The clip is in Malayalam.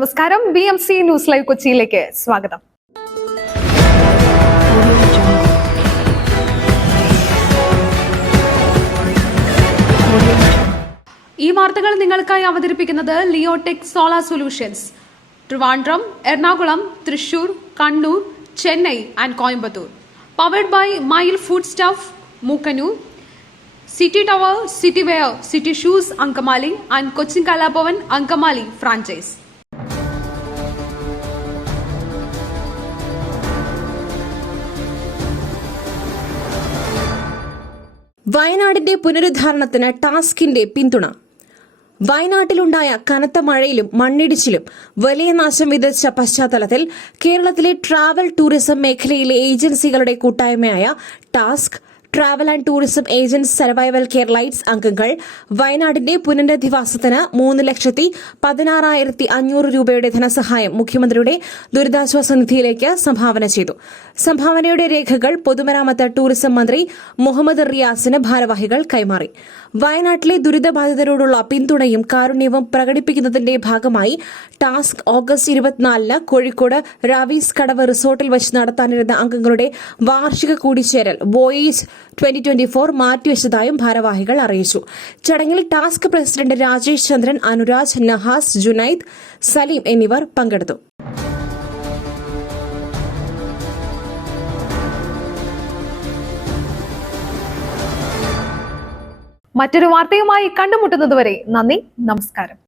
നമസ്കാരം, BMC ന്യൂസ് ലൈവ് കൊച്ചിയിലേക്ക് സ്വാഗതം. ഈ വാർത്തകൾ നിങ്ങൾക്കായി അവതരിപ്പിക്കുന്നത് Leotech solar solutions, Trivandrum, Ernakulam, Thrissur, Kannur, Chennai and Coimbatore. Powered by mile food stuff, Mookkannoor, City Tower, City Wear, City Shoes, Ankamali and Cochin Kalapavan, Ankamali franchise. വയനാടിന്റെ പുനരുദ്ധാരണത്തിന് ടാസ്കിന്റെ പിന്തുണ. വയനാട്ടിലുണ്ടായ കനത്ത മഴയിലും മണ്ണിടിച്ചിലും വലിയ നാശം വിതച്ച പശ്ചാത്തലത്തിൽ കേരളത്തിലെ ട്രാവൽ ടൂറിസം മേഖലയിലെ ഏജൻസികളുടെ കൂട്ടായ്മയായ task travel and tourism agents survival Keralites അംഗങ്ങൾ വയനാടിന്റെ പുനരധിവാസത്തിന് 3,16,500 രൂപയുടെ ധനസഹായം മുഖ്യമന്ത്രിയുടെ ദുരിതാശ്വാസ നിധിയിലേക്ക് സംഭാവന ചെയ്തു. സംഭാവനയുടെ രേഖകൾ പൊതുമരാമത്ത് ടൂറിസം മന്ത്രി മുഹമ്മദ് റിയാസിന് ഭാരവാഹികൾ കൈമാറി. വയനാട്ടിലെ ദുരിതബാധിതരോടുള്ള പിന്തുണയും കാരുണ്യവും പ്രകടിപ്പിക്കുന്നതിന്റെ ഭാഗമായി ടാസ്ക് ഓഗസ്റ്റ് 24-ന് കോഴിക്കോട് റാവീസ് കടവ് റിസോർട്ടിൽ വെച്ച് നടത്താനിരുന്ന അംഗങ്ങളുടെ വാർഷിക കൂടിച്ചേരൽ വോയേജ് 2024 മാറ്റിവെച്ചതായും ഭാരവാഹികൾ അറിയിച്ചു. ചടങ്ങിൽ ടാസ്ക് പ്രസിഡന്റ് രാജേഷ് ചന്ദ്രൻ, അനുരാജ്, നഹാസ്, ജുനൈദ്, സലീം എന്നിവർ പങ്കെടുത്തു. മറ്റൊരു വാർത്തയുമായി കണ്ടുമുട്ടുന്നതുവരെ നന്ദി, നമസ്കാരം.